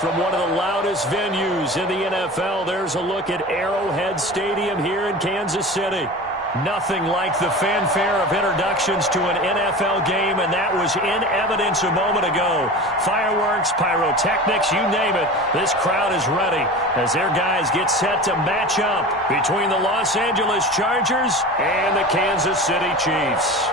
From one of the loudest venues in the NFL, there's a look at Arrowhead Stadium here in Kansas City. Nothing like the fanfare of introductions to an NFL game, and that was in evidence a moment ago. Fireworks, pyrotechnics, you name it, this crowd is ready as their guys get set to match up between the Los Angeles Chargers and the Kansas City Chiefs.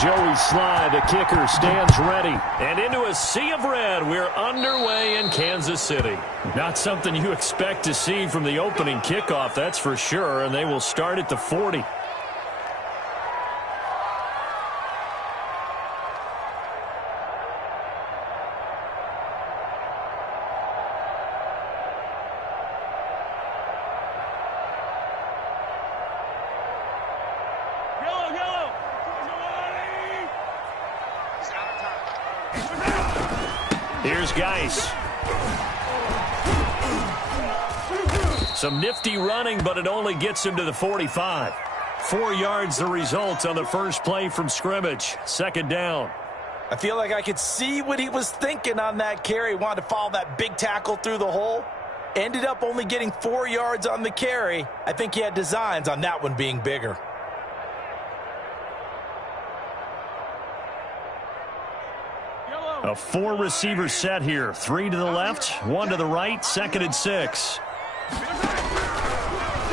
Joey Sly, the kicker, stands ready. And into a sea of red, we're underway in Kansas City. Not something you expect to see from the opening kickoff, that's for sure, and they will start at the 40. Here's Geis. Some nifty running, but it only gets him to the 45. 4 yards the result on the first play from scrimmage. Second down. I feel like I could see what he was thinking on that carry. Wanted to follow that big tackle through the hole. Ended up only getting 4 yards on the carry. I think he had designs on that one being bigger. A 4-receiver set here. 3 to the left, 1 to the right, 2nd and 6.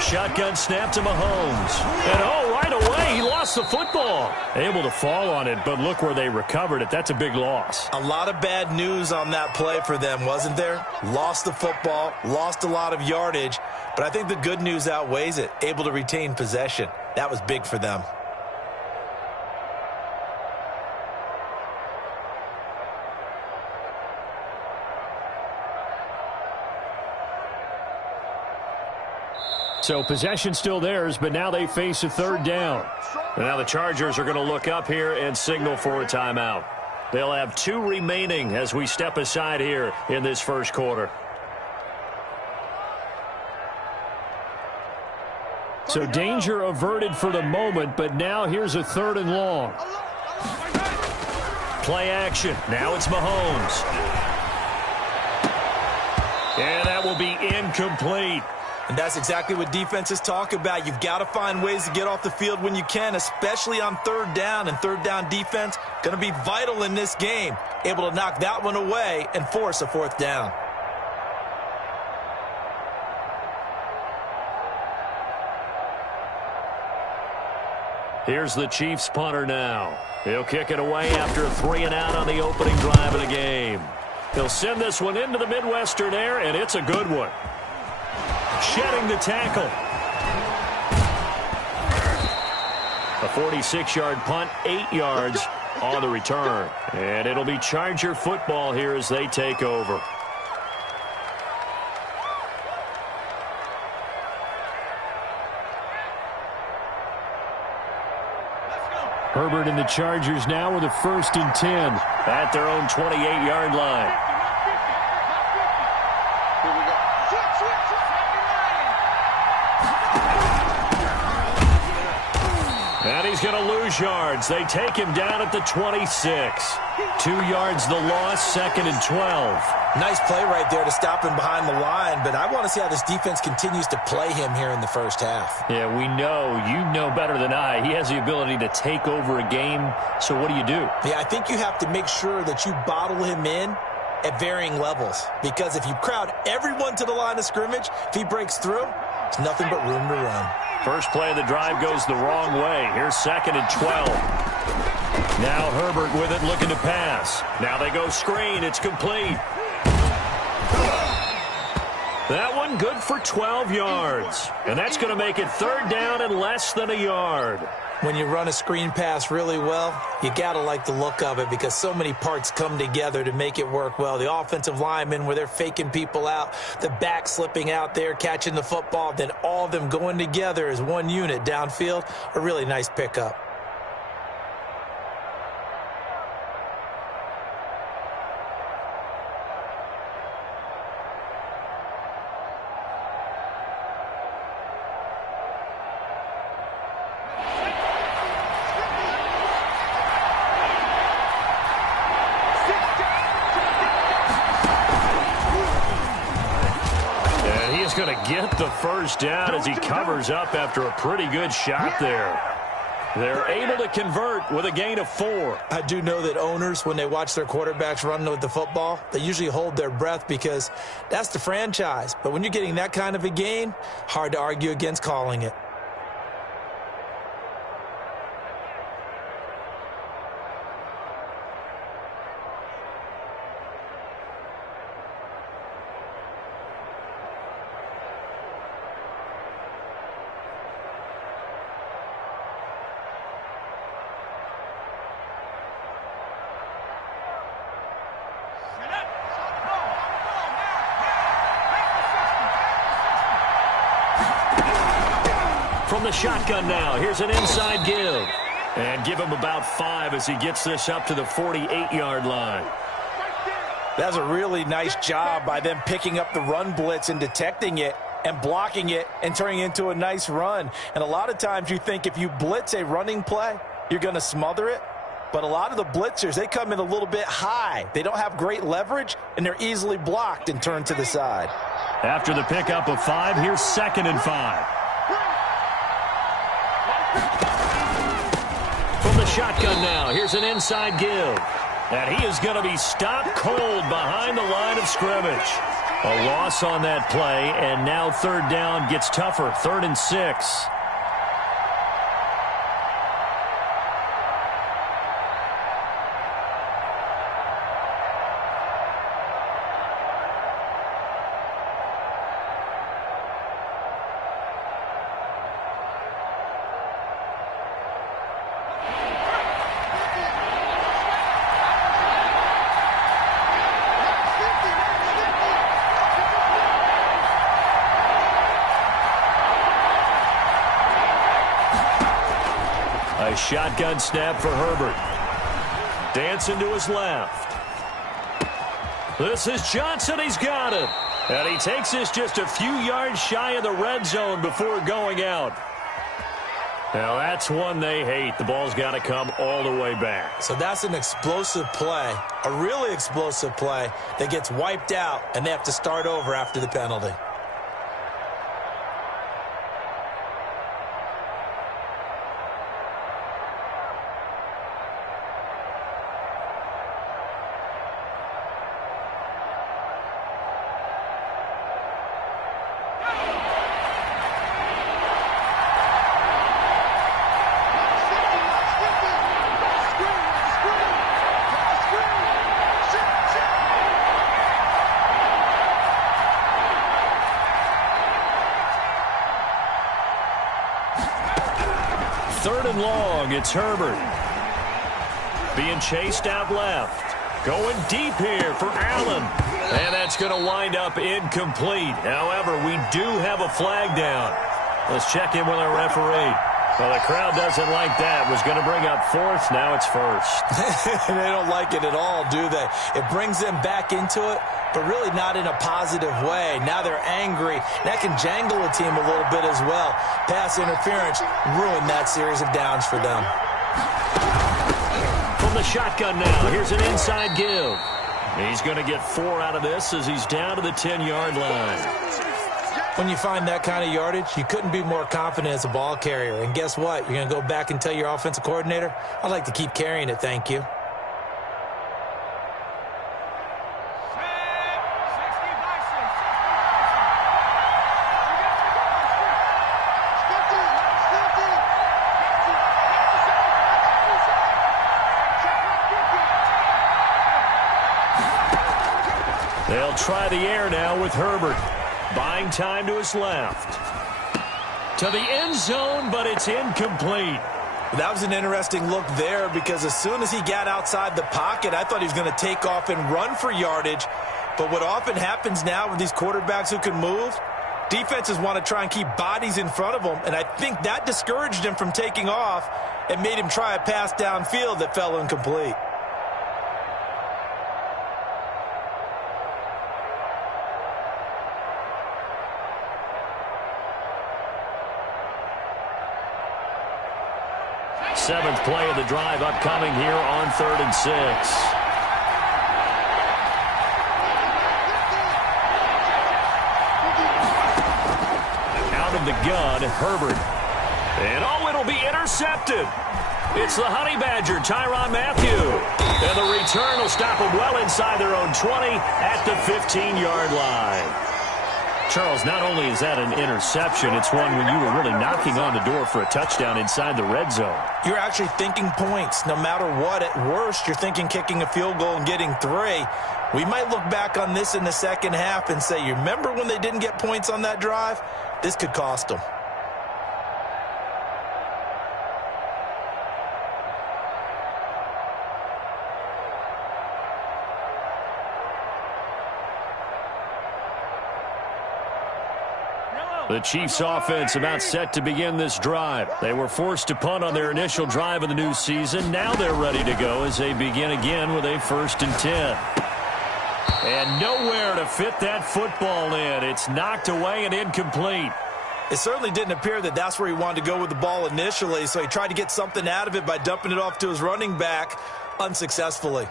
Shotgun snap to Mahomes. And right away, he lost the football. Able to fall on it, but look where they recovered it. That's a big loss. A lot of bad news on that play for them, wasn't there? Lost the football, lost a lot of yardage, but I think the good news outweighs it. Able to retain possession. That was big for them. So possession still theirs, but now they face a third down. And now the Chargers are going to look up here and signal for a timeout. They'll have 2 remaining as we step aside here in this first quarter. So danger averted for the moment, but now here's a 3rd and long. Play action. Now it's Mahomes. And that will be incomplete. And that's exactly what defenses talk about. You've got to find ways to get off the field when you can, especially on 3rd down. And 3rd down defense going to be vital in this game. Able to knock that one away and force a 4th down. Here's the Chiefs punter now. He'll kick it away after a 3 and out on the opening drive of the game. He'll send this one into the Midwestern air, and it's a good one. Shedding the tackle. A 46-yard punt, 8 yards on the return. And it'll be Charger football here as they take over. Herbert and the Chargers now with a 1st and 10 at their own 28-yard line. And he's going to lose yards. They take him down at the 26. 2 yards the loss, 2nd and 12. Nice play right there to stop him behind the line, but I want to see how this defense continues to play him here in the first half. Yeah, we know. You know better than I. He has the ability to take over a game, so what do you do? Yeah, I think you have to make sure that you bottle him in at varying levels, because if you crowd everyone to the line of scrimmage, if he breaks through, it's nothing but room to run. First play of the drive goes the wrong way. Here's 2nd and 12. Now Herbert with it, looking to pass. Now they go screen. It's complete. That good for 12 yards. And that's going to make it 3rd down and less than a yard. When you run a screen pass really well, you got to like the look of it because so many parts come together to make it work well. The offensive linemen, where they're faking people out, the back slipping out there, catching the football, then all of them going together as one unit downfield, a really nice pickup. Going to get the first down as he covers up after a pretty good shot there. They're able to convert with a gain of 4. I do know that owners, when they watch their quarterbacks run with the football, they usually hold their breath because that's the franchise. But when you're getting that kind of a gain, hard to argue against calling it. From the shotgun now, here's an inside give. And give him about 5 as he gets this up to the 48-yard line. That's a really nice job by them picking up the run blitz and detecting it and blocking it and turning it into a nice run. And a lot of times you think if you blitz a running play, you're going to smother it. But a lot of the blitzers, they come in a little bit high. They don't have great leverage, and they're easily blocked and turned to the side. After the pickup of 5, here's 2nd and 5. From the shotgun now, here's an inside give. And he is going to be stopped cold behind the line of scrimmage. A loss on that play, and now 3rd down gets tougher, 3rd and 6. A shotgun snap for Herbert. Dancing to his left. This is Johnson. He's got it. And he takes this just a few yards shy of the red zone before going out. Now, that's one they hate. The ball's got to come all the way back. So that's an explosive play, a really explosive play that gets wiped out, and they have to start over after the penalty. Third and long, it's Herbert. Being chased out left. Going deep here for Allen. And that's going to wind up incomplete. However, we do have a flag down. Let's check in with our referee. Well, the crowd doesn't like that. Was going to bring up 4th. Now it's 1st. They don't like it at all, do they? It brings them back into it, but really not in a positive way. Now they're angry. That can jangle a team a little bit as well. Pass interference ruined that series of downs for them. From the shotgun now, here's an inside give. He's going to get 4 out of this as he's down to the 10-yard line. When you find that kind of yardage, you couldn't be more confident as a ball carrier. And guess what? You're going to go back and tell your offensive coordinator, I'd like to keep carrying it, thank you. They'll try the air now with Herbert. Buying time to his left. To the end zone, but it's incomplete. That was an interesting look there because as soon as he got outside the pocket, I thought he was going to take off and run for yardage. But what often happens now with these quarterbacks who can move, defenses want to try and keep bodies in front of them, and I think that discouraged him from taking off and made him try a pass downfield that fell incomplete. Seventh play of the drive upcoming here on 3rd and 6. Out of the gun, Herbert. And oh, it'll be intercepted. It's the Honey Badger, Tyrann Mathieu. And the return will stop them well inside their own 20 at the 15-yard line. Charles, not only is that an interception, it's one when you were really knocking on the door for a touchdown inside the red zone. You're actually thinking points. No matter what, at worst, you're thinking kicking a field goal and getting 3. We might look back on this in the second half and say, you remember when they didn't get points on that drive? This could cost them. The Chiefs offense about set to begin this drive. They were forced to punt on their initial drive of the new season. Now they're ready to go as they begin again with a 1st and 10. And nowhere to fit that football in. It's knocked away and incomplete. It certainly didn't appear that that's where he wanted to go with the ball initially, so he tried to get something out of it by dumping it off to his running back unsuccessfully.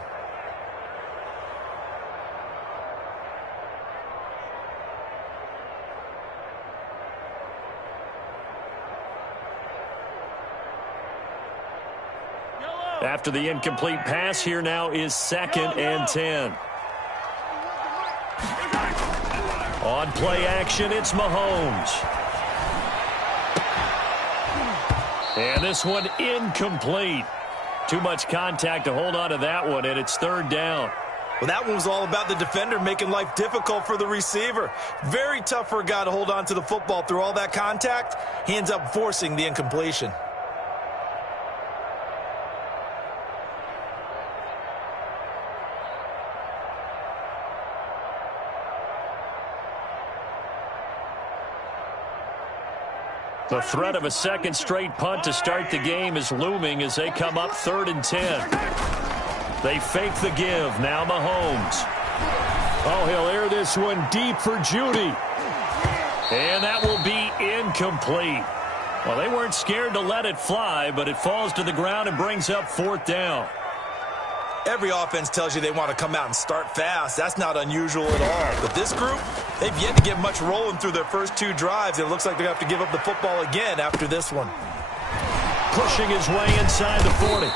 After the incomplete pass, here now is 2nd and 10. On play action, it's Mahomes. And this one incomplete. Too much contact to hold on to that one, and it's 3rd down. Well, that one was all about the defender making life difficult for the receiver. Very tough for a guy to hold on to the football through all that contact. He ends up forcing the incompletion. The threat of a second straight punt to start the game is looming as they come up 3rd and 10. They fake the give. Now Mahomes. Oh, he'll air this one deep for Judy. And that will be incomplete. Well, they weren't scared to let it fly, but it falls to the ground and brings up 4th down. Every offense tells you they want to come out and start fast. That's not unusual at all. But this group, they've yet to get much rolling through their first 2 drives. It looks like they're going to have to give up the football again after this one. Pushing his way inside the 40.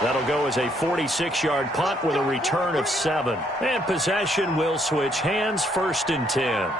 That'll go as a 46-yard punt with a return of 7. And possession will switch hands, 1st and 10.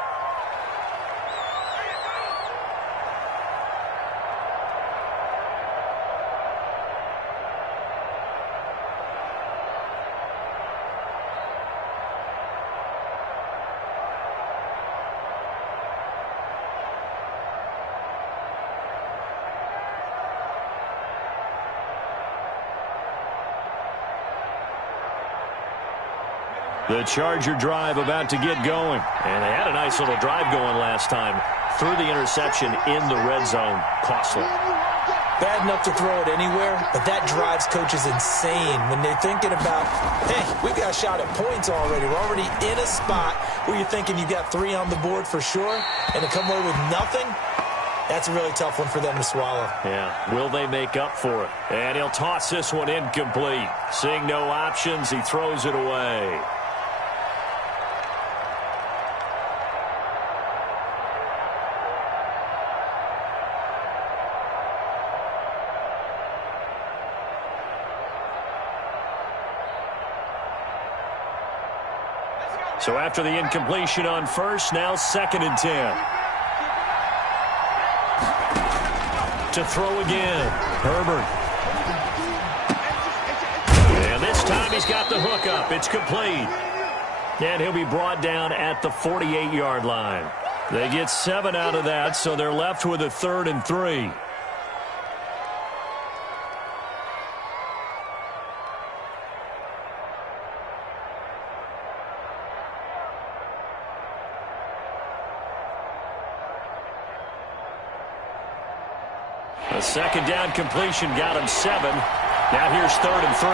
The Charger drive about to get going. And they had a nice little drive going last time. Threw the interception in the red zone. Costly. Bad enough to throw it anywhere, but that drives coaches insane when they're thinking about, hey, we've got a shot at points already. We're already in a spot where you're thinking you've got 3 on the board for sure, and to come away with nothing, that's a really tough one for them to swallow. Yeah, will they make up for it? And he'll toss this one incomplete. Seeing no options, he throws it away. So after the incompletion on first, now 2nd and 10. To throw again, Herbert. And this time he's got the hook up. It's complete. And he'll be brought down at the 48-yard line. They get 7 out of that, so they're left with a 3rd and 3. A second down completion got him 7. Now here's 3rd and 3.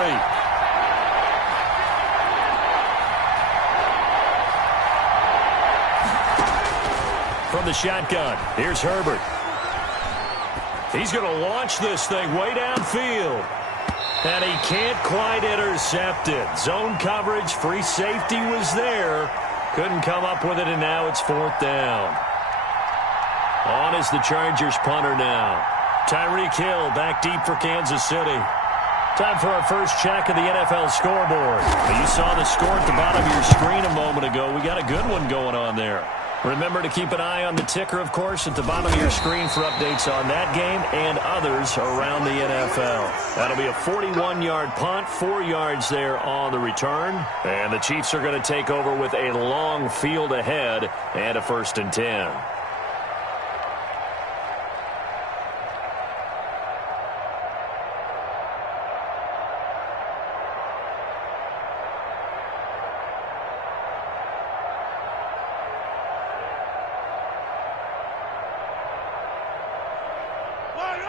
From the shotgun, here's Herbert. He's going to launch this thing way downfield. And he can't quite intercept it. Zone coverage, free safety was there. Couldn't come up with it, and now it's 4th down. On is the Chargers punter now. Tyreek Hill back deep for Kansas City. Time for our first check of the NFL scoreboard. You saw the score at the bottom of your screen a moment ago. We got a good one going on there. Remember to keep an eye on the ticker, of course, at the bottom of your screen for updates on that game and others around the NFL. That'll be a 41-yard punt, 4 yards there on the return. And the Chiefs are going to take over with a long field ahead and a 1st and 10.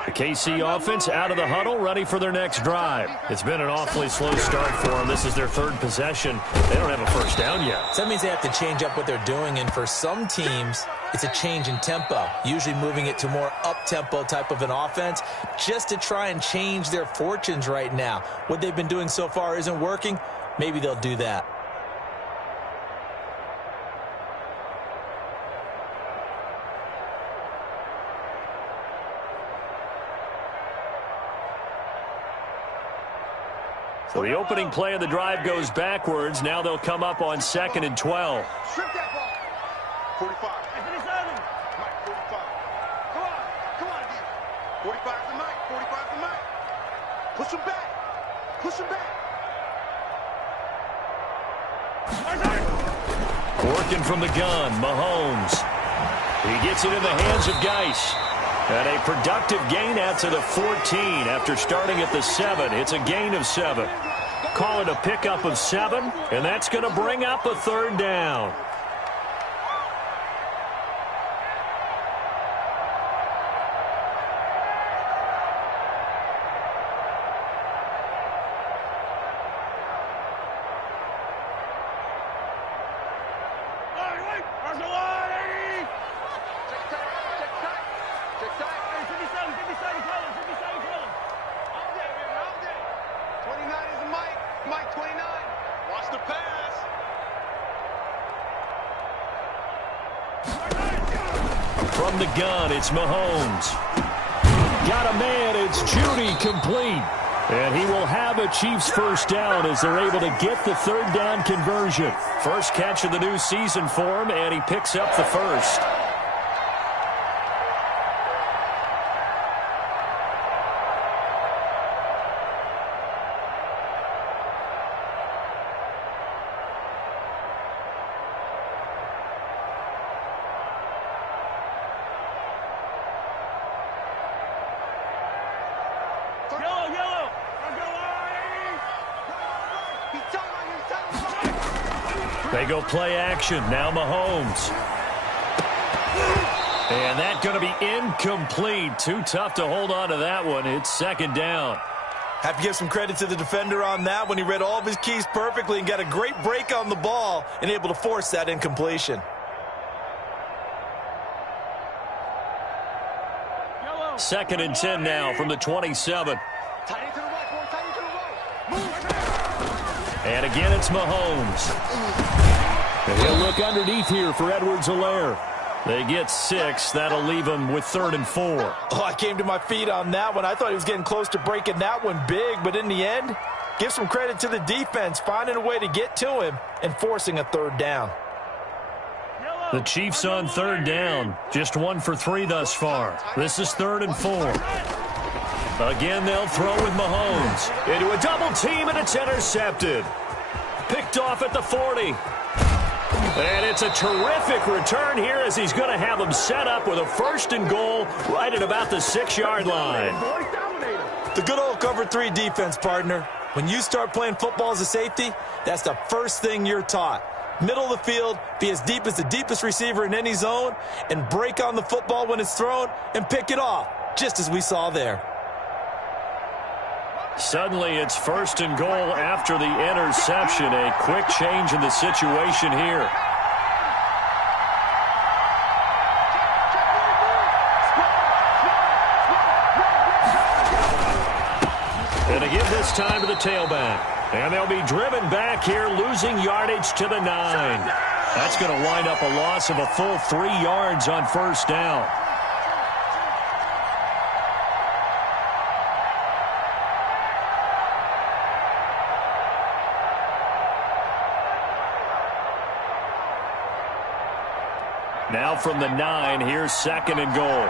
The KC offense out of the huddle, ready for their next drive. It's been an awfully slow start for them. This is their 3rd possession. They don't have a 1st down yet. So that means they have to change up what they're doing, and for some teams, it's a change in tempo, usually moving it to more up-tempo type of an offense just to try and change their fortunes right now. What they've been doing so far isn't working. Maybe they'll do that. So the opening play of the drive goes backwards. Now they'll come up on 2nd and 12. Strip that ball. 45. Mike, 45. Come on, D. 45 is the Mike. 45 is the Mike. Push him back. Push him back. Working from the gun, Mahomes. He gets it in the hands of Geis. And a productive gain out to the 14 after starting at the 7. It's a gain of 7. Call it a pickup of 7, and that's going to bring up a 3rd down. From the gun, it's Mahomes. Got a man, it's Judy, complete. And he will have a Chiefs 1st down as they're able to get the 3rd down conversion. First catch of the new season for him, and he picks up the 1st. They go play action. Now Mahomes. And that's going to be incomplete. Too tough to hold on to that one. It's 2nd down. Have to give some credit to the defender on that one. He read all of his keys perfectly and got a great break on the ball and able to force that incompletion. 2nd and 10 now from the 27. And again, it's Mahomes. And he'll look underneath here for Edwards-Helaire. They get 6. That'll leave him with 3rd and 4. Oh, I came to my feet on that one. I thought he was getting close to breaking that one big, but in the end, give some credit to the defense, finding a way to get to him and forcing a 3rd down. The Chiefs on 3rd down. Just 1 for 3 thus far. This is 3rd and 4. Again, they'll throw with Mahomes. Into a double team, and it's intercepted. Picked off at the 40. And it's a terrific return here as he's going to have him set up with a 1st and goal right at about the 6-yard line. The good old cover 3 defense, partner. When you start playing football as a safety, that's the first thing you're taught. Middle of the field, be as deep as the deepest receiver in any zone, and break on the football when it's thrown and pick it off. just as we saw there. Suddenly it's 1st and goal after the interception. A quick change in the situation here. And to give this time to the tailback. And they'll be driven back here, losing yardage to the 9. That's going to wind up a loss of a full 3 yards on 1st down. Now from the 9, here's 2nd and goal.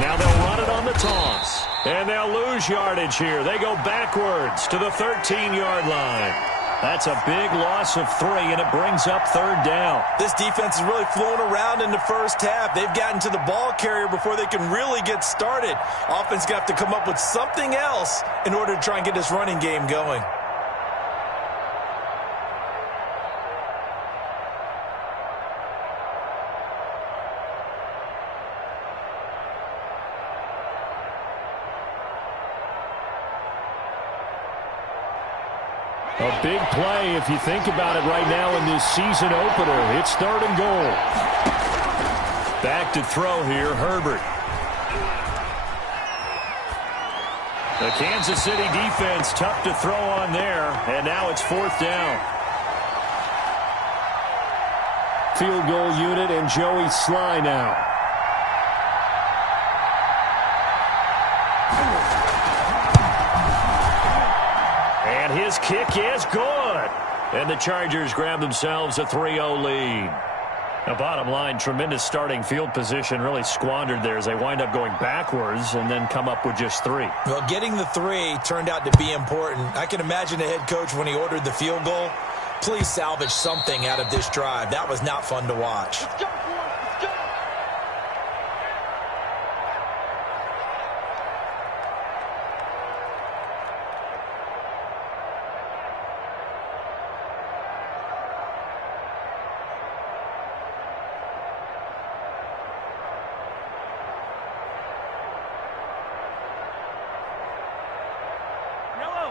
Now they'll run it on the toss. And they'll lose yardage here. They go backwards to the 13-yard line. That's a big loss of 3, and it brings up 3rd down. This defense is really flown around in the first half. They've gotten to the ball carrier before they can really get started. Offense going to have to come up with something else in order to try and get this running game going. A big play if you think about it right now in this season opener. It's 3rd and goal. Back to throw here, Herbert. The Kansas City defense tough to throw on there, and now it's 4th down. Field goal unit and Joey Sly now. And his kick is good. And the Chargers grab themselves a 3-0 lead. Now, bottom line, tremendous starting field position, really squandered there as they wind up going backwards and then come up with just 3. Well, getting the 3 turned out to be important. I can imagine the head coach when he ordered the field goal. Please salvage something out of this drive. That was not fun to watch. Let's go, boys. Let's go.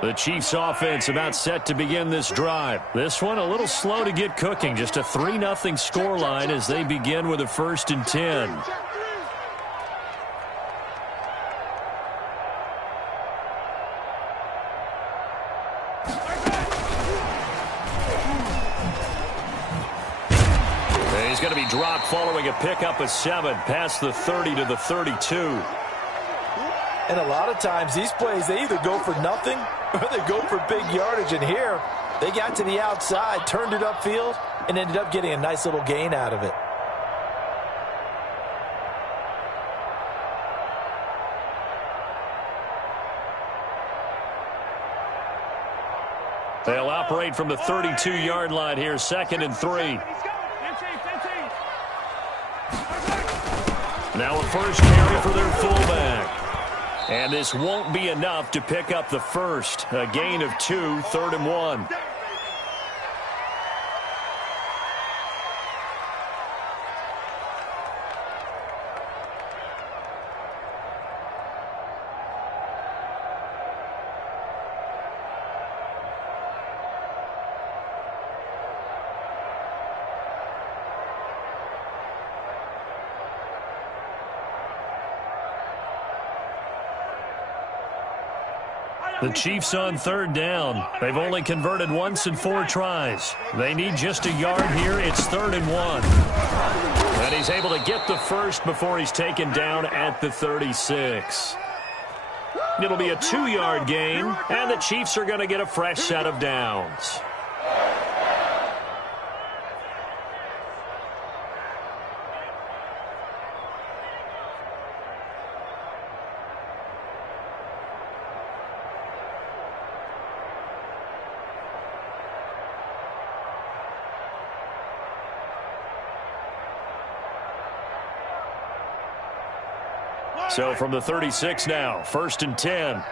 The Chiefs offense about set to begin this drive. This one a little slow to get cooking. Just a 3-0 scoreline as they begin with a 1st and 10. He's going to be dropped following a pickup of 7 past the 30 to the 32. And a lot of times these plays, they either go for nothing or they go for big yardage. And here, they got to the outside, turned it upfield, and ended up getting a nice little gain out of it. They'll operate from the 32-yard line here, 2nd and 3. Now a first carry for their fullback. And this won't be enough to pick up the first. A gain of 2, 3rd and 1. The Chiefs on 3rd down. They've only converted once in 4 tries. They need just a yard here. It's 3rd and 1. And he's able to get the first before he's taken down at the 36. It'll be a 2-yard gain, and the Chiefs are going to get a fresh set of downs. So from the 36 now, 1st and 10.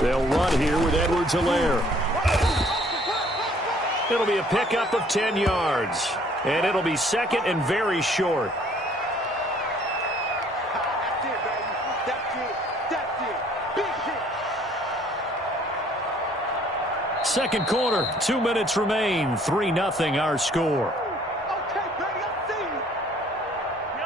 They'll run here with Edwards-Helaire. It'll be a pickup of 10 yards. And it'll be second and very short. That's it, baby. That's it. That's it. Big hit. Second quarter, 2 minutes remain. 3-0 our score. Okay, baby, I see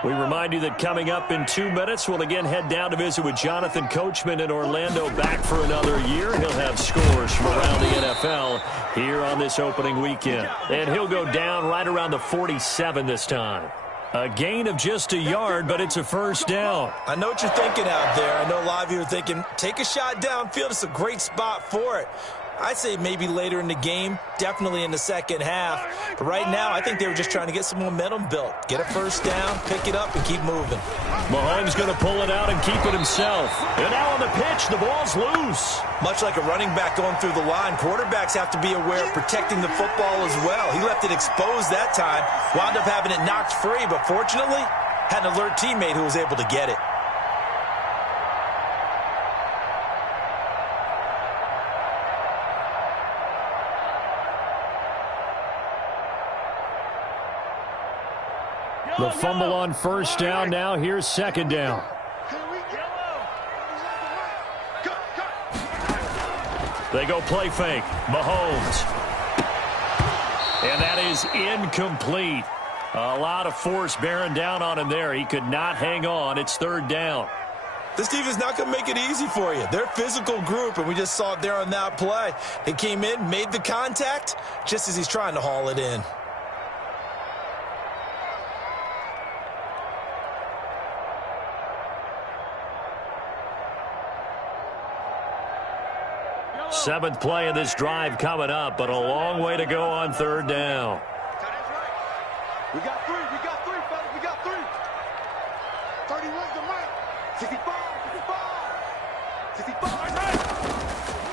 you. We remind you that coming up in 2 minutes, we'll again head down to visit with Jonathan Coachman in Orlando, back for another year. He'll have scores from around the NFL here on this opening weekend. And he'll go down right around the 47 this time. A gain of just a yard, but it's a first down. I know what you're thinking out there. I know a lot of you are thinking, take a shot downfield. It's a great spot for it. I'd say maybe later in the game, definitely in the second half. But right now, I think they were just trying to get some momentum built. Get a first down, pick it up, and keep moving. Mahomes going to pull it out and keep it himself. And now on the pitch, the ball's loose. Much like a running back going through the line, quarterbacks have to be aware of protecting the football as well. He left it exposed that time, wound up having it knocked free, but fortunately, had an alert teammate who was able to get it. The fumble on first down. Now here's second down. They go play fake. Mahomes. And that is incomplete. A lot of force bearing down on him there. He could not hang on. It's third down. This defense is not going to make it easy for you. They're a physical group, and we just saw it there on that play. They came in, made the contact, just as he's trying to haul it in. Seventh play of this drive coming up, but a long way to go on third down. We got three, fellas, we got three. 31's the mic. 65.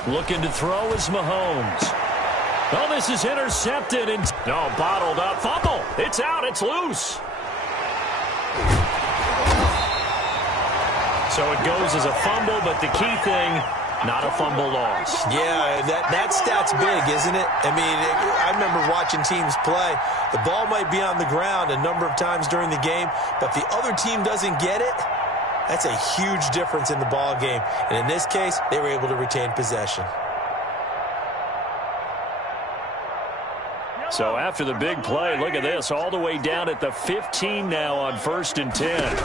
Looking to throw is Mahomes. Oh, this is intercepted and bottled up. Fumble. It's out. It's loose. So it goes as a fumble, but the key thing, not a fumble loss. Yeah, that stat's big, isn't it? I mean, I remember watching teams play. The ball might be on the ground a number of times during the game, but if the other team doesn't get it, that's a huge difference in the ball game. And in this case, they were able to retain possession. So after the big play, look at this, all the way down at the 15 now on 1st and 10.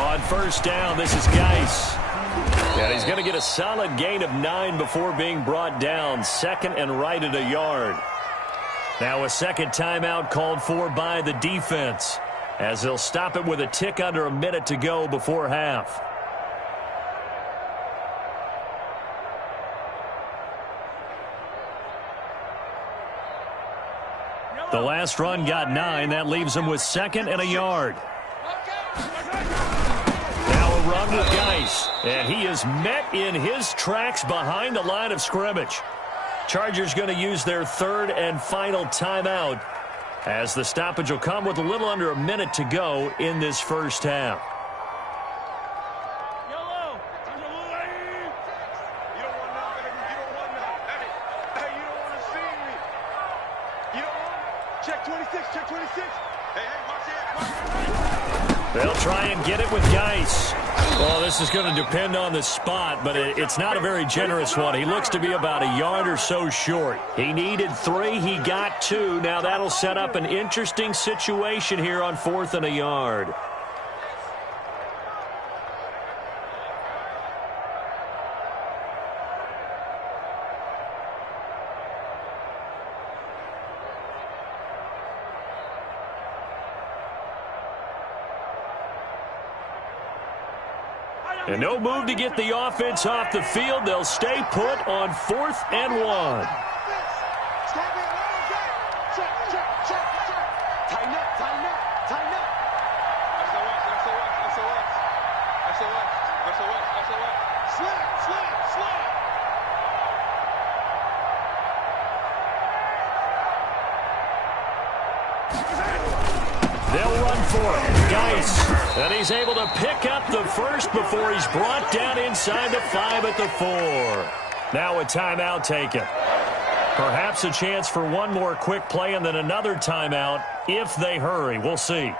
On first down, this is Geis. And he's going to get a solid gain of 9 before being brought down. Second and right at a yard. Now a second timeout called for by the defense, as they'll stop it with a tick under a minute to go before half. The last run got 9. That leaves him with second and a yard. Now a run with Geis, and he is met in his tracks behind the line of scrimmage. Chargers going to use their third and final timeout, as the stoppage will come with a little under a minute to go in this first half. They'll try and get it with Geis. Well, this is going to depend on the spot, but it's not a very generous one. He looks to be about a yard or so short. He needed 3. He got 2. Now that'll set up an interesting situation here on 4th and a yard. And no move to get the offense off the field. They'll stay put on 4th and 1. Tighten up. Slam. They'll run for it. Geis. And he's able to pick up the first before he's brought down inside the 5 at the 4. Now a timeout taken. Perhaps a chance for one more quick play and then another timeout if they hurry. We'll see.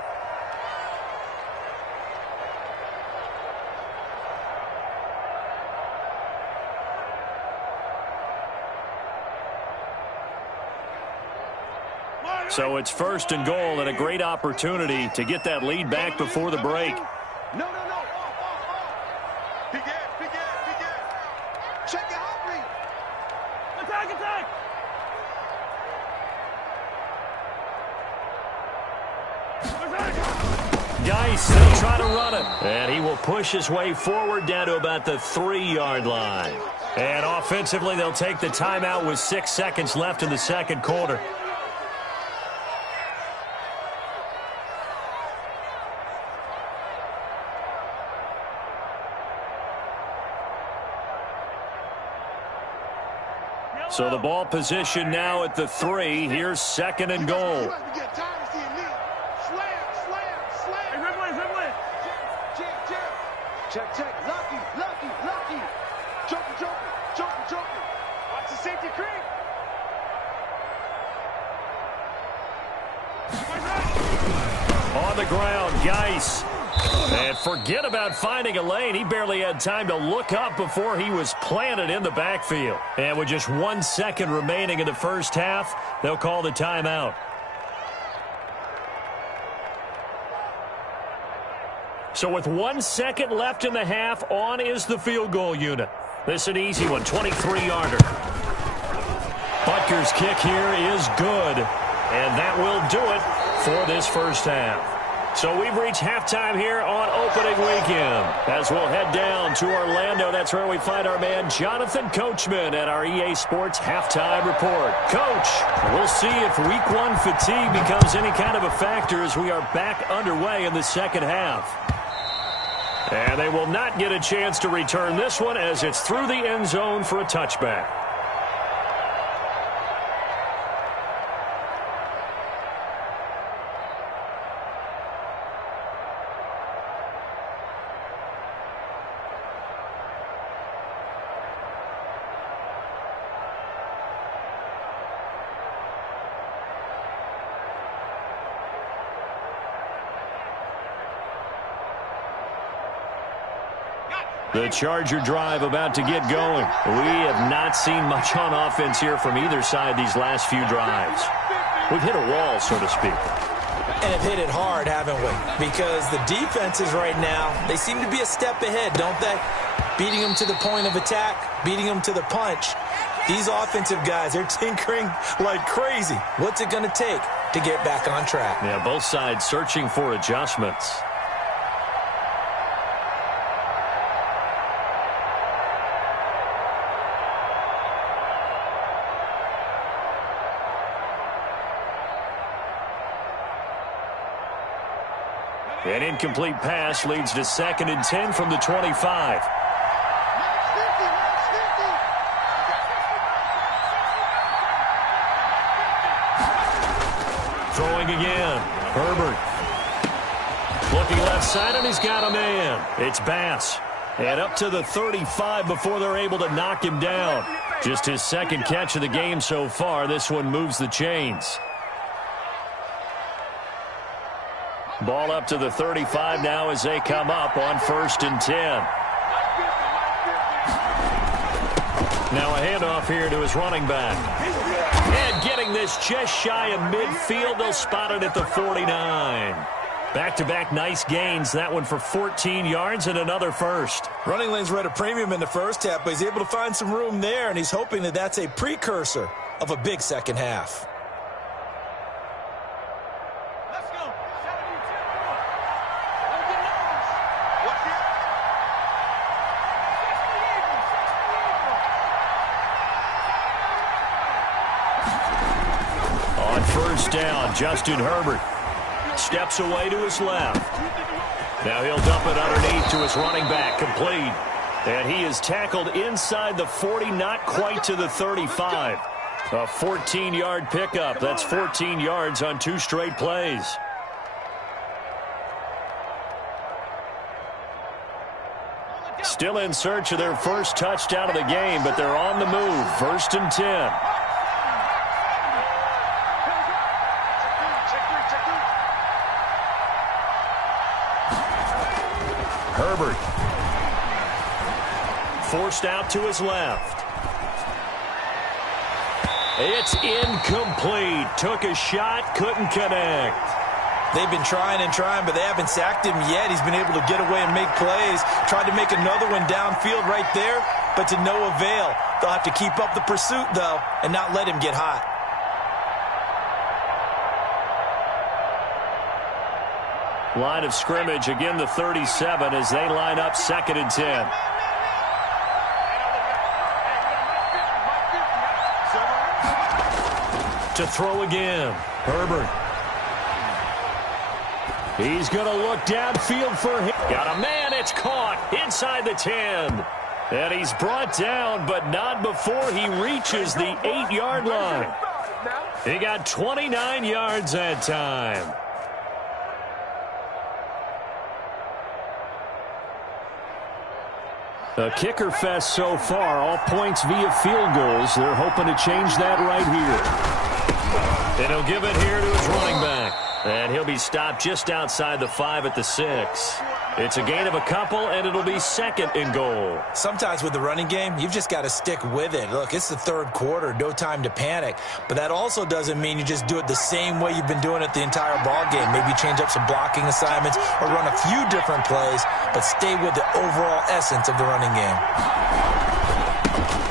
So it's 1st and goal and a great opportunity to get that lead back before the break. No. Big ass. Check your hot read. Attack. Geis, they'll try to run it. And he will push his way forward down to about the 3-yard line. And offensively, they'll take the timeout with 6 seconds left in the second quarter. So the ball position now at the 3. Here's 2nd and goal. Check. Lucky. Joker. Watch the safety creep. On the ground, Geis. And forget about finding a lane. He barely had time to look up before he was planted in the backfield. And with just 1 second remaining in the first half, they'll call the timeout. So with 1 second left in the half, on is the field goal unit. This is an easy one, 23-yarder. Butker's kick here is good. And that will do it for this first half. So we've reached halftime here on opening weekend. As we'll head down to Orlando, that's where we find our man Jonathan Coachman at our EA Sports Halftime Report. Coach, we'll see if Week 1 fatigue becomes any kind of a factor as we are back underway in the second half. And they will not get a chance to return this one as it's through the end zone for a touchback. The Charger drive about to get going. We have not seen much on offense here from either side these last few drives. We've hit a wall, so to speak. And have hit it hard, haven't we? Because the defenses right now, they seem to be a step ahead, don't they? Beating them to the point of attack, beating them to the punch. These offensive guys, they're tinkering like crazy. What's it going to take to get back on track? Yeah, both sides searching for adjustments. An incomplete pass leads to 2nd and 10 from the 25. Throwing again. Herbert. Looking left side, and he's got a man. It's Bass. And up to the 35 before they're able to knock him down. Just his 2nd catch of the game so far. This one moves the chains. Ball up to the 35 now as they come up on 1st and 10. Now a handoff here to his running back. And getting this just shy of midfield. They'll spot it at the 49. Back-to-back nice gains. That one for 14 yards and another first. Running lanes were at a premium in the first half, but he's able to find some room there, and he's hoping that that's a precursor of a big second half. First down, Justin Herbert steps away to his left. Now he'll dump it underneath to his running back, complete. And he is tackled inside the 40, not quite to the 35. A 14-yard pickup. That's 14 yards on 2 straight plays. Still in search of their first touchdown of the game, but they're on the move. 1st and 10. forced out to his left. It's incomplete. Took a shot, couldn't connect. They've been trying and trying, but they haven't sacked him yet. He's been able to get away and make plays. Tried to make another one downfield right there, but to no avail. They'll have to keep up the pursuit, though, and not let him get hot. Line of scrimmage, again the 37 as they line up 2nd and 10. To throw again, Herbert. He's going to look downfield for him. Got a man, it's caught inside the 10. And he's brought down, but not before he reaches the 8-yard line. He got 29 yards that time. A kicker fest so far, all points via field goals. They're hoping to change that right here. And he'll give it here to his running back. And he'll be stopped just outside the 5 at the 6. It's a gain of a couple, and it'll be 2nd and goal. Sometimes with the running game, you've just got to stick with it. Look, it's the 3rd quarter, no time to panic. But that also doesn't mean you just do it the same way you've been doing it the entire ball game. Maybe change up some blocking assignments or run a few different plays, but stay with the overall essence of the running game.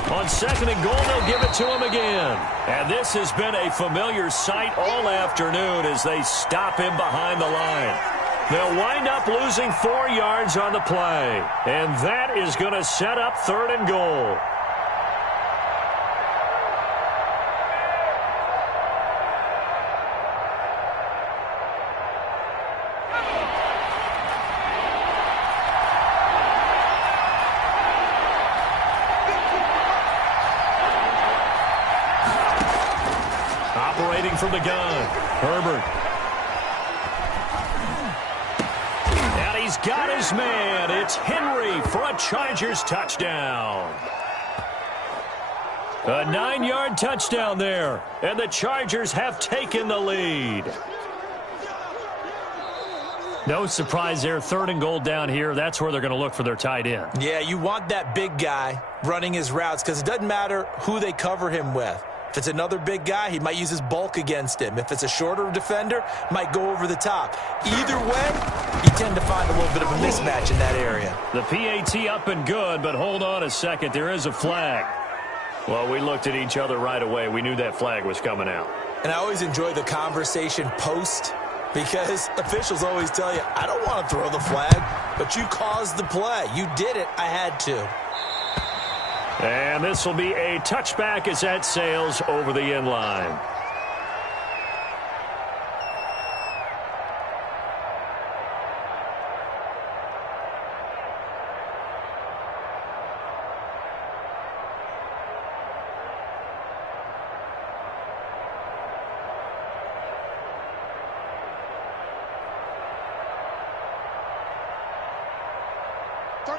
On 2nd and goal, they'll give it to him again. And this has been a familiar sight all afternoon as they stop him behind the line. They'll wind up losing 4 yards on the play. And that is going to set up 3rd and goal. Operating from the gun, Herbert. And he's got his man. It's Henry for a Chargers touchdown. A 9-yard touchdown there, and the Chargers have taken the lead. No surprise there, 3rd and goal down here. That's where they're going to look for their tight end. Yeah, you want that big guy running his routes because it doesn't matter who they cover him with. If it's another big guy, he might use his bulk against him. If it's a shorter defender, might go over the top. Either way, you tend to find a little bit of a mismatch in that area. The PAT up and good, but hold on a second. There is a flag. Well, we looked at each other right away. We knew that flag was coming out. And I always enjoy the conversation post because officials always tell you, I don't want to throw the flag, but you caused the play. You did it. I had to. And this will be a touchback as that sails over the end line.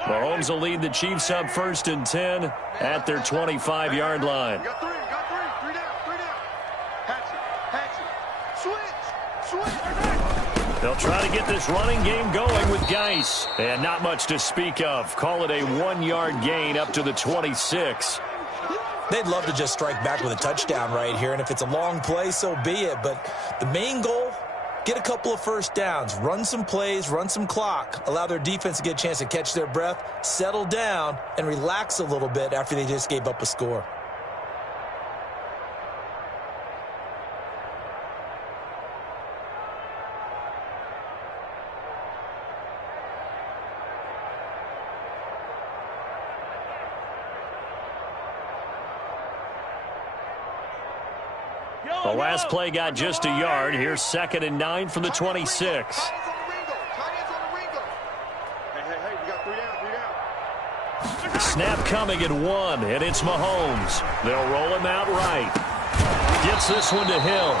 Mahomes will lead the Chiefs up 1st and 10 at their 25-yard line. Got three down. Hatch it. Switch. They'll try to get this running game going with Geis. And not much to speak of. Call it a 1-yard gain up to the 26. They'd love to just strike back with a touchdown right here, and if it's a long play, so be it. But the main goal, get a couple of first downs, run some plays, run some clock, allow their defense to get a chance to catch their breath, settle down, and relax a little bit after they just gave up a score. The last play got just a yard. Here's 2nd and 9 from the 26. Hey, we got 3 down. Snap coming at 1, and it's Mahomes. They'll roll him out right. Gets this one to Hill.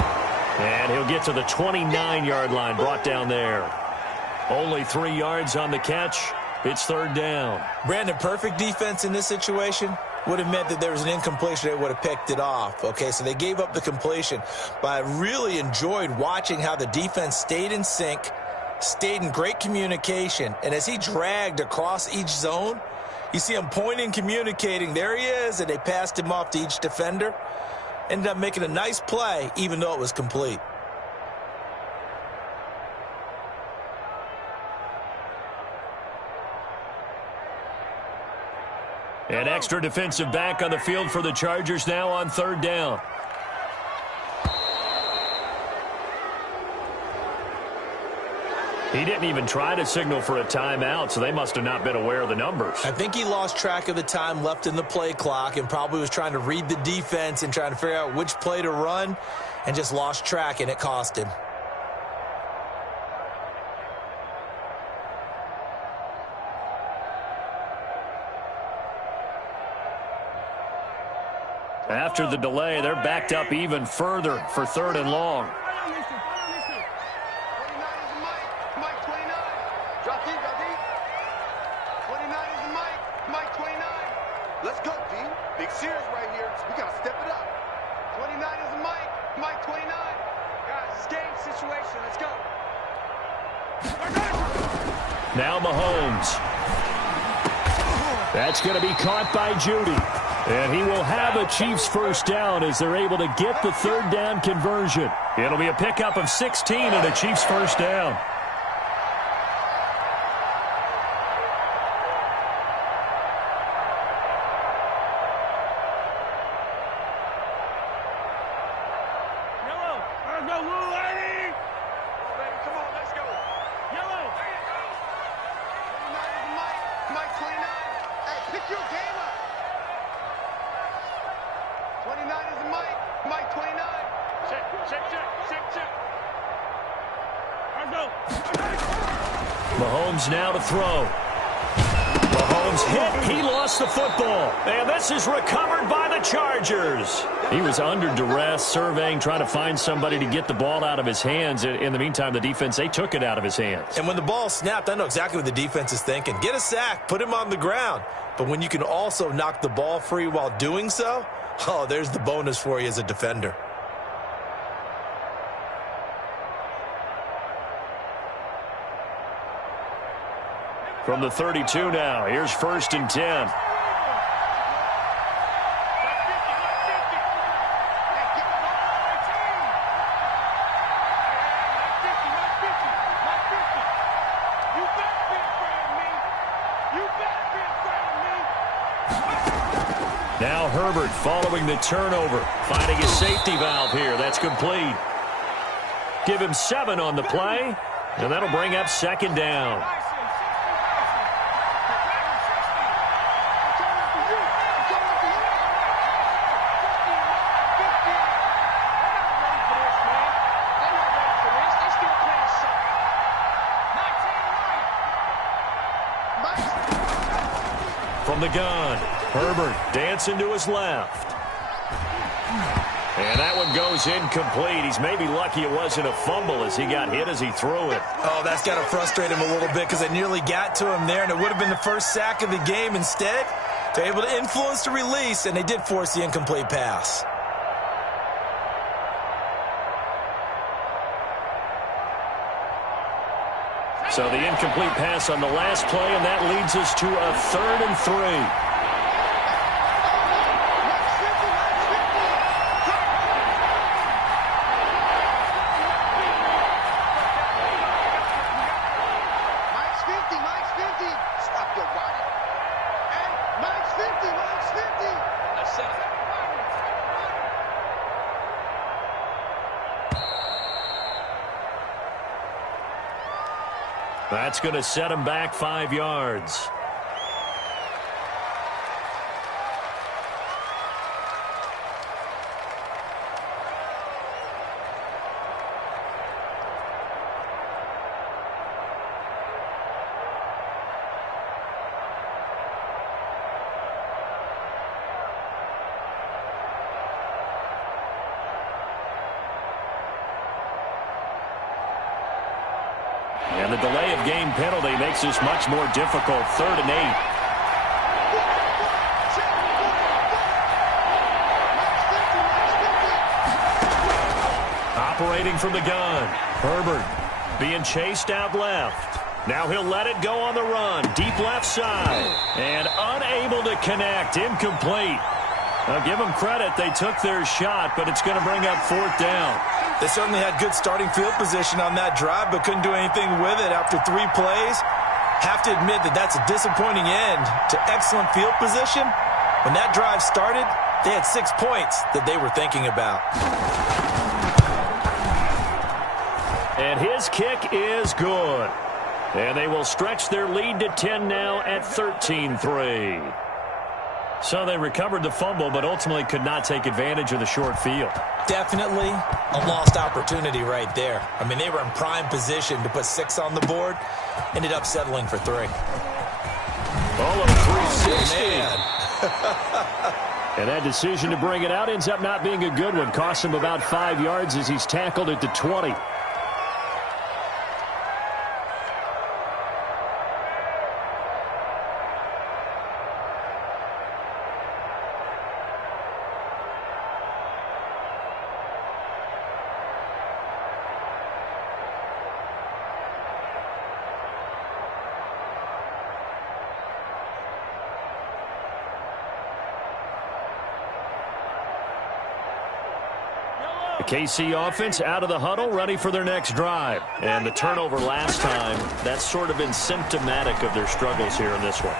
And he'll get to the 29-yard line, brought down there. Only 3 yards on the catch. It's 3rd down. Brandon, perfect defense in this situation would have meant that there was an incompletion. They would have picked it off. Okay, so they gave up the completion. But I really enjoyed watching how the defense stayed in sync, stayed in great communication. And as he dragged across each zone, You see him pointing, communicating. There he is, and they passed him off to each defender. Ended up making a nice play, even though it was complete. An extra defensive back on the field for the Chargers now on 3rd down. He didn't even try to signal for a timeout, so they must have not been aware of the numbers. I think he lost track of the time left in the play clock and probably was trying to read the defense and trying to figure out which play to run and just lost track, and it cost him. After the delay, they're backed up even further for 3rd and long. Let's go, D. Big series right here. We got to step it up. 29 is the Mike. Mike 29. Guys, it's game situation. Let's go. Now Mahomes. That's going to be caught by Judy. And he will have a Chiefs 1st down as they're able to get the 3rd down conversion. It'll be a pickup of 16 and a Chiefs 1st down. Mahomes now to throw. Mahomes hit. He lost the football. And this is recovered by the Chargers. He was under duress, surveying, trying to find somebody to get the ball out of his hands. In the meantime, the defense, they took it out of his hands. And when the ball snapped, I know exactly what the defense is thinking. Get a sack, put him on the ground. But when you can also knock the ball free while doing so, oh, there's the bonus for you as a defender. From the 32 now, here's 1st and 10. Now Herbert following the turnover, finding his safety valve here. That's complete. Give him 7 on the play, and that'll bring up 2nd down. From the gun, Herbert dancing to his left. And that one goes incomplete. He's maybe lucky it wasn't a fumble as he got hit as he threw it. Oh, that's got to frustrate him a little bit because they nearly got to him there, and it would have been the first sack of the game. Instead, they're able to influence the release, and they did force the incomplete pass. So the incomplete pass on the last play, and that leads us to a 3rd and 3. That's going to set him back 5 yards. And the delay of game penalty makes this much more difficult. 3rd and 8. Operating from the gun. Herbert being chased out left. Now he'll let it go on the run. Deep left side. And unable to connect. Incomplete. I'll give them credit. They took their shot, but it's going to bring up 4th down. They certainly had good starting field position on that drive, but couldn't do anything with it after 3 plays. Have to admit that that's a disappointing end to excellent field position. When that drive started, they had 6 points that they were thinking about. And his kick is good. And they will stretch their lead to 10 now at 13-3. So they recovered the fumble, but ultimately could not take advantage of the short field. Definitely a lost opportunity right there. I mean, they were in prime position to put 6 on the board. Ended up settling for 3. Oh, a 360. Man. And that decision to bring it out ends up not being a good one. Costs him about 5 yards as he's tackled at the 20. The KC offense out of the huddle, ready for their next drive. And the turnover last time, that's sort of been symptomatic of their struggles here in this one.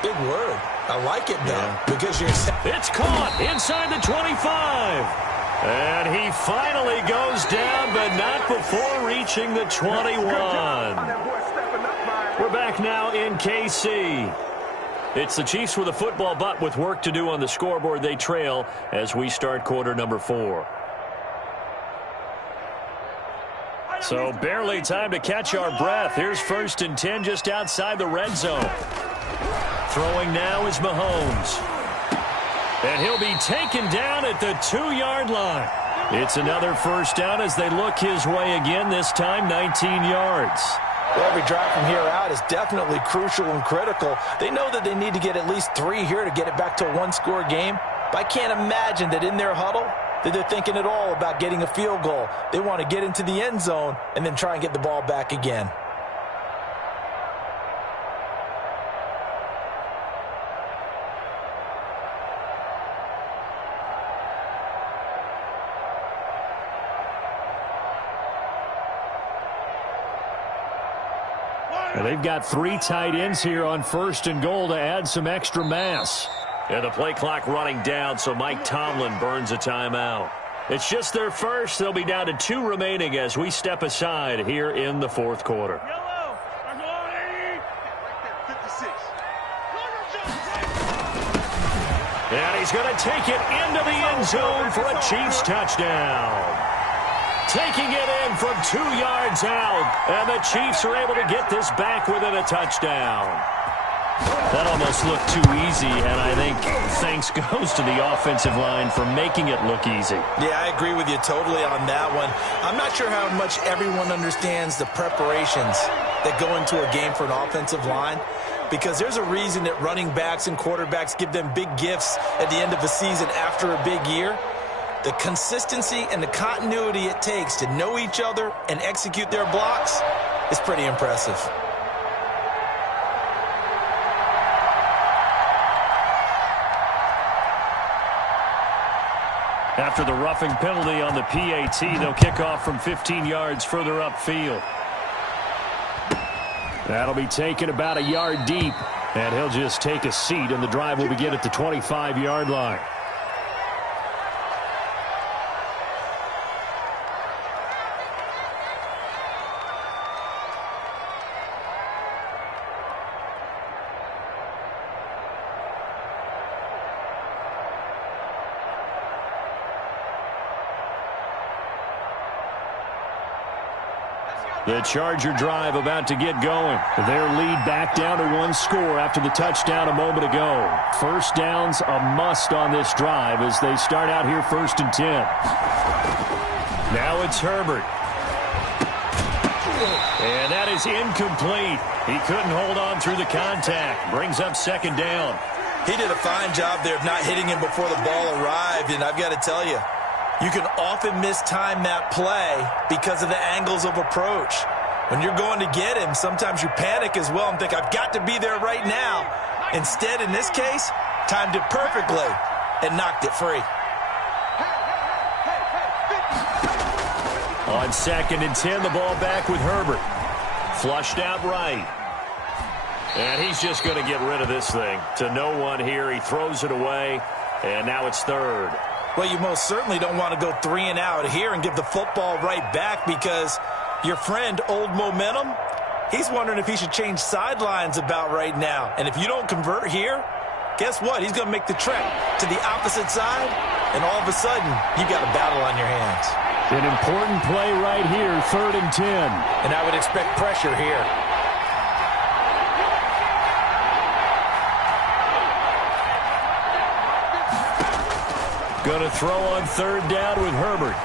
Big word. I like it, though, because you're... It's caught inside the 25. And he finally goes down, but not before reaching the 21. We're back now in KC. It's the Chiefs with a football, but with work to do on the scoreboard, they trail as we start quarter number 4. So barely time to catch our breath. Here's 1st and 10 just outside the red zone. Throwing now is Mahomes. And he'll be taken down at the 2-yard line. It's another 1st down as they look his way again, this time 19 yards. Well, every drive from here out is definitely crucial and critical. They know that they need to get at least 3 here to get it back to a 1-score game. But I can't imagine that in their huddle that they're thinking at all about getting a field goal. They want to get into the end zone and then try and get the ball back again. And they've got 3 tight ends here on 1st and goal to add some extra mass. And the play clock running down, so Mike Tomlin burns a timeout. It's just their first. They'll be down to 2 remaining as we step aside here in the 4th quarter. And he's going to take it into the end zone for a Chiefs touchdown. Taking it in from 2 yards out, and the Chiefs are able to get this back within a touchdown. That almost looked too easy, and I think thanks goes to the offensive line for making it look easy. Yeah, I agree with you totally on that one. I'm not sure how much everyone understands the preparations that go into a game for an offensive line, because there's a reason that running backs and quarterbacks give them big gifts at the end of a season after a big year. The consistency and the continuity it takes to know each other and execute their blocks is pretty impressive. After the roughing penalty on the PAT, they'll kick off from 15 yards further upfield. That'll be taken about a yard deep, and he'll just take a seat, and the drive will begin at the 25-yard line. The Charger drive about to get going. Their lead back down to 1 score after the touchdown a moment ago. 1st downs a must on this drive as they start out here 1st and 10. Now it's Herbert. And that is incomplete. He couldn't hold on through the contact. Brings up 2nd down. He did a fine job there of not hitting him before the ball arrived, and I've got to tell you, you can often mistime that play because of the angles of approach. When you're going to get him, sometimes you panic as well and think, I've got to be there right now. Instead, in this case, timed it perfectly and knocked it free. On 2nd and 10, the ball back with Herbert. Flushed out right. And he's just going to get rid of this thing. To no one here. He throws it away, and now it's 3rd. Well, you most certainly don't want to go 3 and out here and give the football right back because your friend, Old Momentum, he's wondering if he should change sidelines about right now. And if you don't convert here, guess what? He's going to make the trek to the opposite side, and all of a sudden, you've got a battle on your hands. An important play right here, 3rd and 10. And I would expect pressure here. Going to throw on 3rd down with Herbert.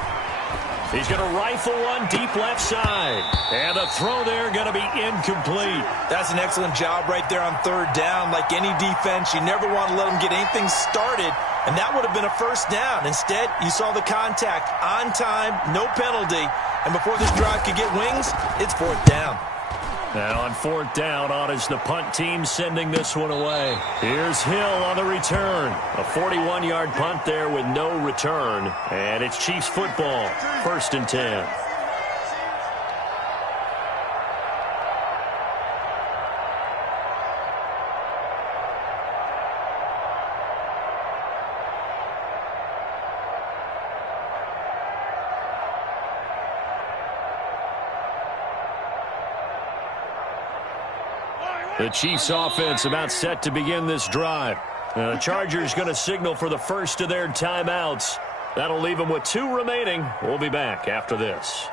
He's going to rifle one deep left side. And the throw there going to be incomplete. That's an excellent job right there on 3rd down. Like any defense, you never want to let them get anything started. And that would have been a 1st down. Instead, you saw the contact on time, no penalty. And before this drive could get wings, it's 4th down. And on 4th down, on is the punt team sending this one away. Here's Hill on the return. A 41-yard punt there with no return. And it's Chiefs football, 1st and 10. The Chiefs offense about set to begin this drive. The Chargers going to signal for the first of their timeouts. That'll leave them with 2 remaining. We'll be back after this.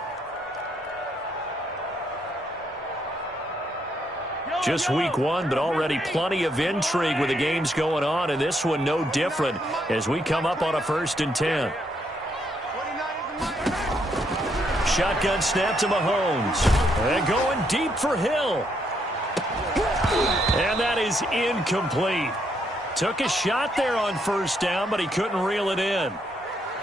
Just week 1, but already plenty of intrigue with the games going on, and this one no different as we come up on a 1st and 10. Shotgun snap to Mahomes. And going deep for Hill. And that is incomplete. Took a shot there on 1st down, but he couldn't reel it in.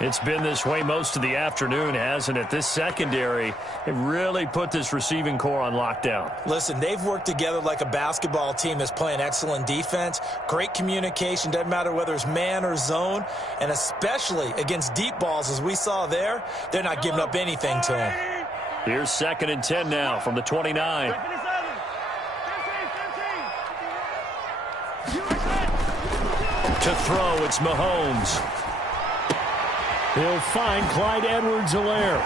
It's been this way most of the afternoon, hasn't it? This secondary, it really put this receiving core on lockdown. Listen, they've worked together like a basketball team that's playing excellent defense. Great communication, doesn't matter whether it's man or zone. And especially against deep balls, as we saw there, they're not giving up anything to them. Here's 2nd and 10 now from the 29. To throw, it's Mahomes. He'll find Clyde Edwards-Helaire.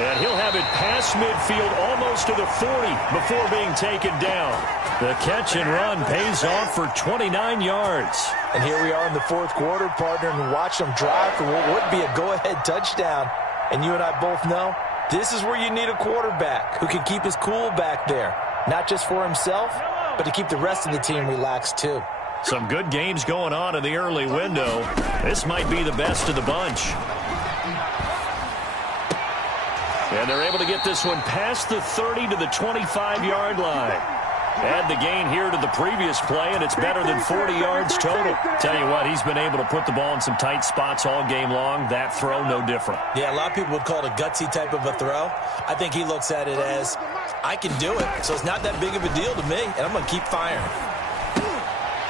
And he'll have it past midfield almost to the 40 before being taken down. The catch and run pays off for 29 yards. And here we are in the 4th quarter, partner, and watch them drive for what would be a go-ahead touchdown. And you and I both know this is where you need a quarterback who can keep his cool back there, not just for himself, but to keep the rest of the team relaxed too. Some good games going on in the early window. This might be the best of the bunch. And they're able to get this one past the 30 to the 25-yard line. Add the gain here to the previous play, and it's better than 40 yards total. Tell you what, he's been able to put the ball in some tight spots all game long. That throw, no different. Yeah, a lot of people would call it a gutsy type of a throw. I think he looks at it as, I can do it, so it's not that big of a deal to me, and I'm going to keep firing.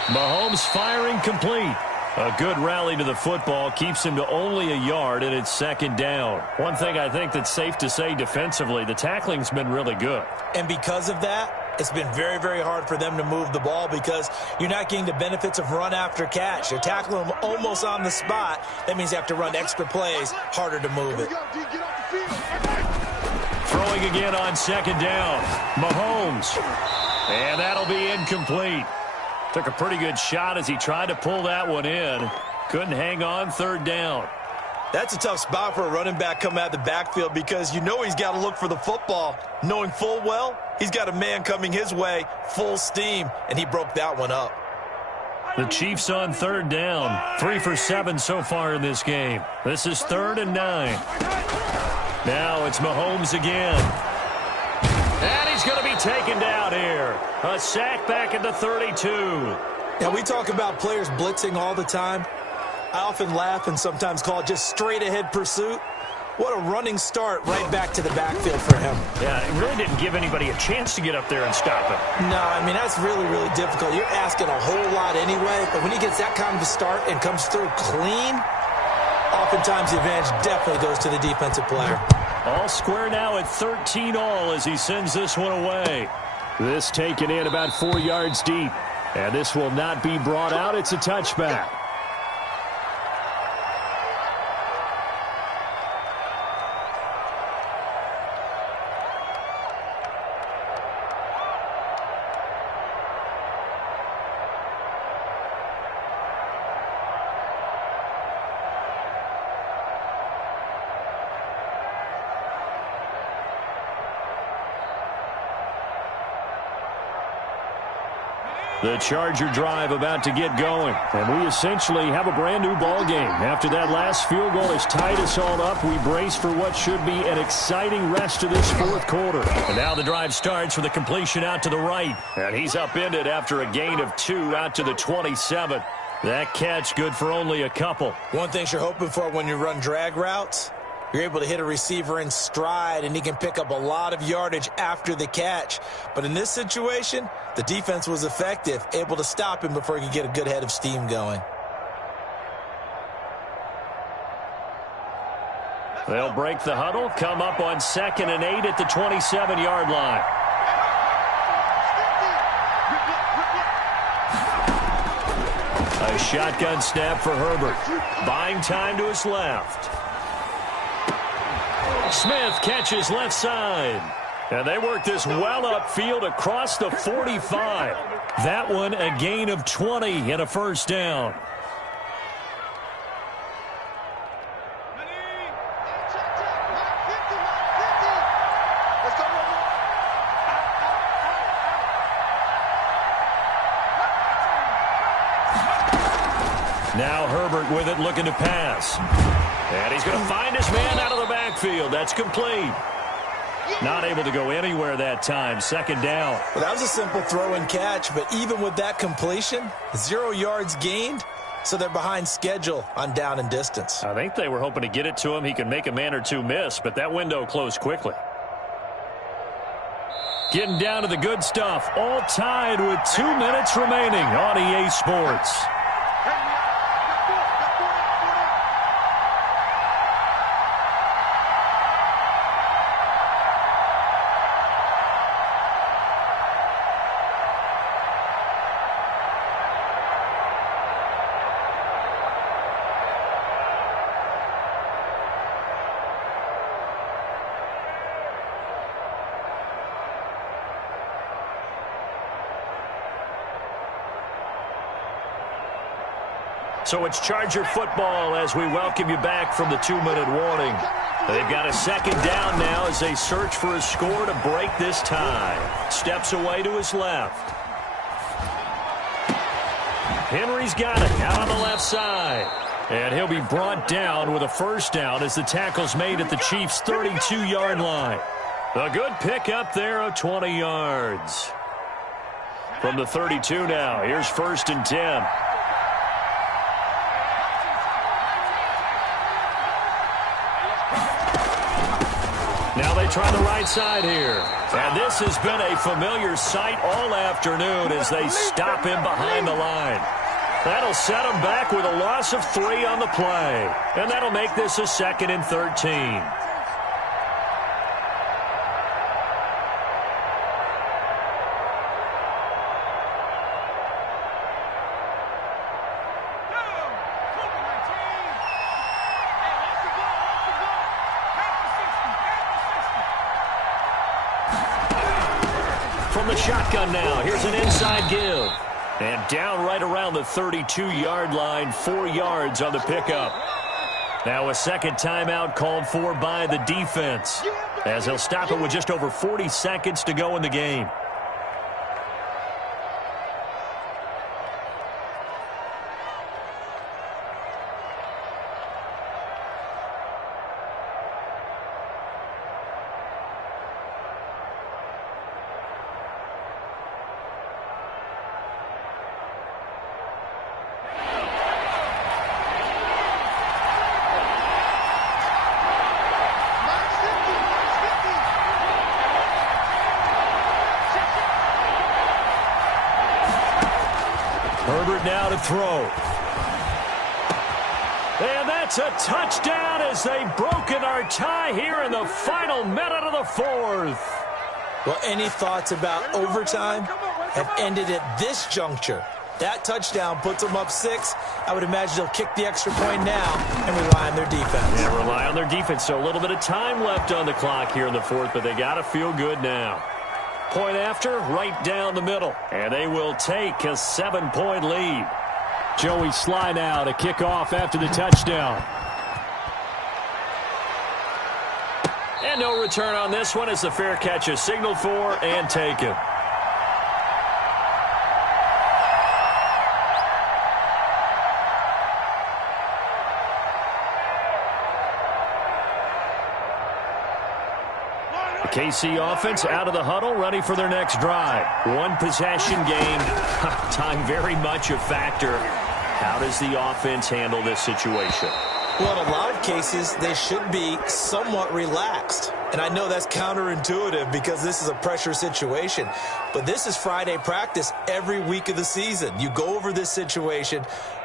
Mahomes firing complete. A good rally to the football keeps him to only a yard, and it's 2nd down. One thing I think that's safe to say defensively, the tackling's been really good. And because of that, it's been very, very hard for them to move the ball because you're not getting the benefits of run after catch. You're tackling them almost on the spot. That means you have to run extra plays, harder to move it. Throwing again on 2nd down. Mahomes. And that'll be incomplete. Took a pretty good shot as he tried to pull that one in. Couldn't hang on, 3rd down. That's a tough spot for a running back coming out of the backfield because you know he's got to look for the football, knowing full well he's got a man coming his way, full steam, and he broke that one up. The Chiefs on 3rd down. 3 for 7 so far in this game. This is 3rd and 9. Now it's Mahomes again. And he's going to be taken down here. A sack back at the 32. Now, we talk about players blitzing all the time. I often laugh and sometimes call it just straight-ahead pursuit. What a running start right back to the backfield for him. Yeah, it really didn't give anybody a chance to get up there and stop him. No, I mean, that's really, really difficult. You're asking a whole lot anyway, but when he gets that kind of a start and comes through clean, oftentimes the advantage definitely goes to the defensive player. All square now at 13 all as he sends this one away. This taken in about 4 yards deep. And this will not be brought out. It's a touchback. The Charger drive about to get going. And we essentially have a brand new ball game. After that last field goal has tied us all up, we brace for what should be an exciting rest of this fourth quarter. And now the drive starts with a completion out to the right. And he's upended after a gain of 2 out to the 27. That catch good for only a couple. One thing you're hoping for when you run drag routes, you're able to hit a receiver in stride, and he can pick up a lot of yardage after the catch. But in this situation, the defense was effective, able to stop him before he could get a good head of steam going. They'll break the huddle, come up on 2nd and 8 at the 27-yard line. A shotgun snap for Herbert. Buying time to his left. Smith catches left side. And they work this well upfield across the 45. That one a gain of 20 and a first down. Now Herbert with it, looking to pass. And he's going to find his man out of the backfield. That's complete. Not able to go anywhere that time. 2nd down. Well, that was a simple throw and catch, but even with that completion, 0 yards gained, so they're behind schedule on down and distance. I think they were hoping to get it to him. He can make a man or two miss, but that window closed quickly. Getting down to the good stuff. All tied with 2 minutes remaining on EA Sports. So it's Charger football as we welcome you back from the 2-minute warning. They've got a 2nd down now as they search for a score to break this tie. Steps away to his left. Henry's got it out on the left side. And he'll be brought down with a first down as the tackle's made at the Chiefs' 32-yard line. A good pickup there of 20 yards. From the 32 now, here's 1st and 10. Now they try the right side here. And this has been a familiar sight all afternoon as they stop him behind the line. That'll set him back with a loss of 3 on the play. And that'll make this a 2nd and 13. From the shotgun now, here's an inside give. And down right around the 32-yard line, 4 yards on the pickup. Now a 2nd timeout called for by the defense, as they'll stop it with just over 40 seconds to go in the game. Stafford now to throw. And that's a touchdown as they've broken our tie here in the final minute of the fourth. Well, any thoughts about overtime have ended at this juncture. That touchdown puts them up 6. I would imagine they'll kick the extra point now and rely on their defense. Yeah, rely on their defense. So a little bit of time left on the clock here in the fourth, but they got to feel good now. Point after, right down the middle. And they will take a 7-point lead. Joey Sly now to kick off after the touchdown. And no return on this one as the fair catch is signaled for and taken. KC offense out of the huddle, ready for their next drive. One possession game. Time very much a factor. How does the offense handle this situation? Well, in a lot of cases, they should be somewhat relaxed. And I know that's counterintuitive because this is a pressure situation. But this is Friday practice every week of the season. You go over this situation,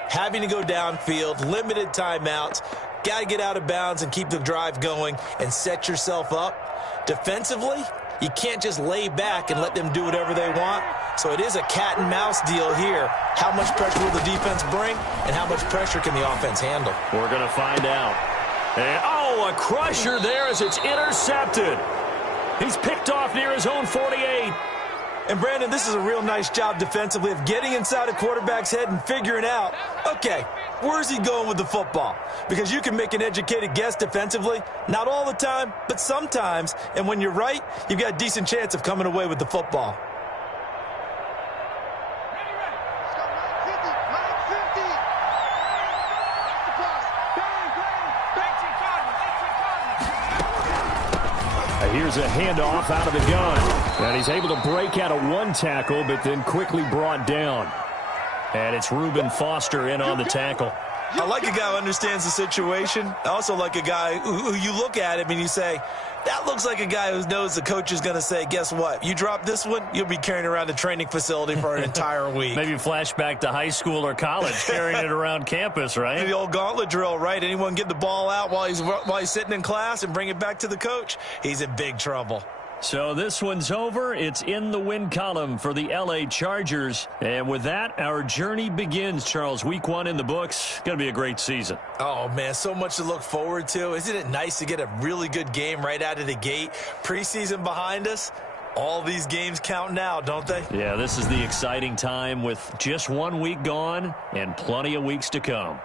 having to go downfield, limited timeouts, got to get out of bounds and keep the drive going and set yourself up. Defensively, you can't just lay back and let them do whatever they want. So it is a cat and mouse deal here. How much pressure will the defense bring and how much pressure can the offense handle? We're going to find out. And, oh, a crusher there as it's intercepted. He's picked off near his own 48. And, Brandon, this is a real nice job defensively of getting inside a quarterback's head and figuring out, okay, where's he going with the football? Because you can make an educated guess defensively. Not all the time, but sometimes. And when you're right, you've got a decent chance of coming away with the football. Here's a handoff out of the gun. And he's able to break out of one tackle, but then quickly brought down. And it's Reuben Foster in on the tackle. I like a guy who understands the situation. I also like a guy who you look at him and you say, that looks like a guy who knows the coach is going to say, guess what? You drop this one, you'll be carrying around a training facility for an entire week. Maybe flashback to high school or college, carrying it around campus, right? The old gauntlet drill, right? Anyone get the ball out while he's sitting in class and bring it back to the coach? He's in big trouble. So this one's over. It's in the win column for the L.A. Chargers. And with that, our journey begins, Charles. Week 1 in the books. Going to be a great season. Oh, man, so much to look forward to. Isn't it nice to get a really good game right out of the gate? Preseason behind us. All these games count now, don't they? Yeah, this is the exciting time with just 1 week gone and plenty of weeks to come.